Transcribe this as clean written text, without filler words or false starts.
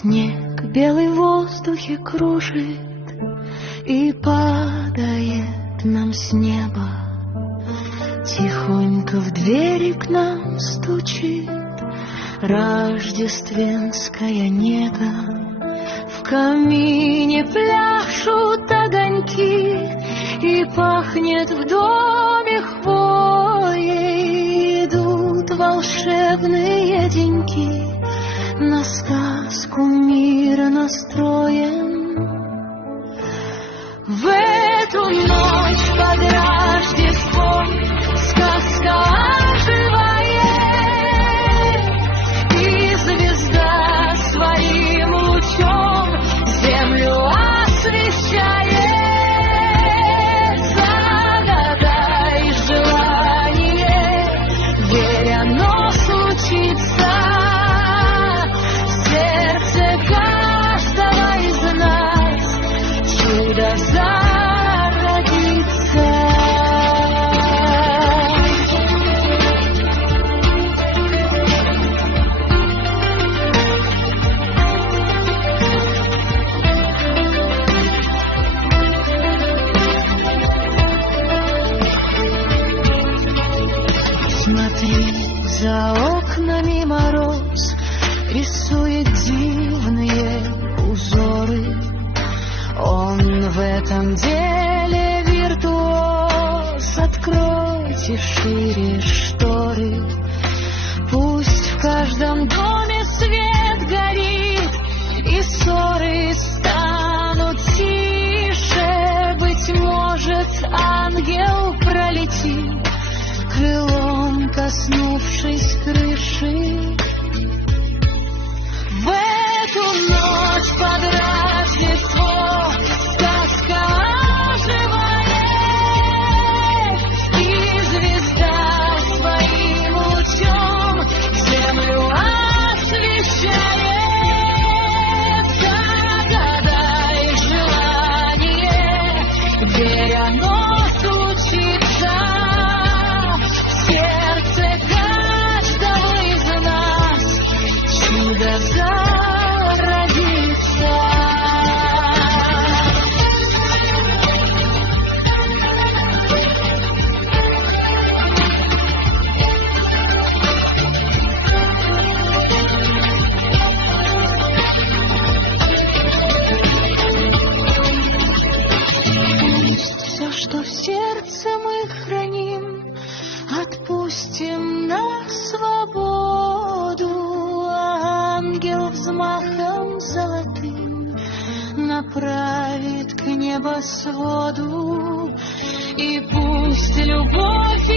Снег белый в воздухе кружит и падает нам с неба. Тихонько в двери к нам стучит рождественская нега. В камине пляшут огоньки и пахнет в доме хвоей. Идут волшебные деньки, на сказку мир настроен. В эту ночь под Рождеством сказка оживает, и звезда своим лучом землю освещает. Загадай желание, верь, оно случится. Сердце каждого из нас чудо зародится. Смотри, за окнами мороз рисует дивные узоры. Он в этом деле виртуоз. Откройте шире шторы. Пусть в каждом доме свет горит, и ссоры станут тише. Быть может, ангел пролетит, крылом коснувшись крыши. В эту ночь под Рождество сказка оживает, и звезда своим лучом землю освещает. Загадай желание, верь, оно случится. Сердце каждого из нас чудо зародится. Все, что в сердце мы храним, отпустим на свободу. Ангел взмахом золотым направит к небосводу, и пусть любовь